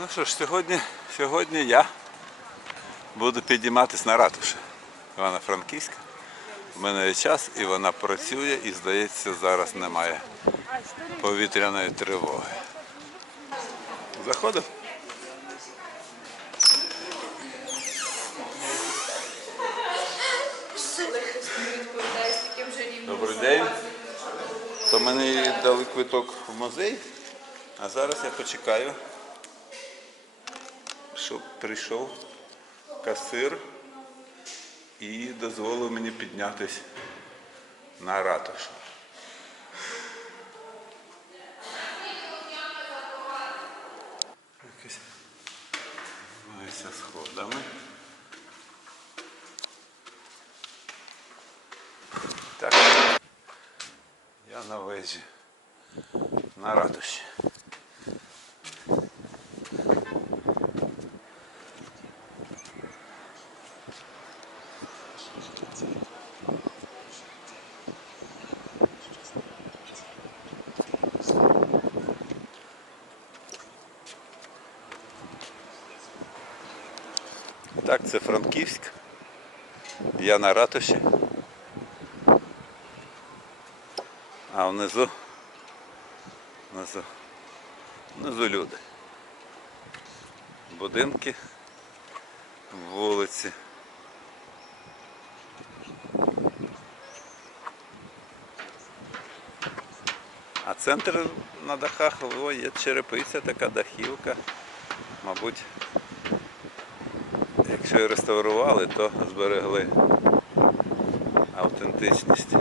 Ну що ж, сьогодні, сьогодні я буду підійматись на ратуші. Івано-Франківська. У мене є час і вона працює і, здається, зараз немає повітряної тривоги. Заходив? Добрий день. То мені дали квиток в музей, а зараз я почекаю, щоб прийшов касир і дозволив мені піднятися на ратушу. Якось Маюся сходами. Так. Я на вежі. На ратуші. Так, це Франківськ. Я на ратуші. А внизу, внизу, внизу люди. Будинки, вулиці. Центр на дахах, о, є черепиця, така дахівка. Мабуть, якщо і реставрували, то зберегли автентичність.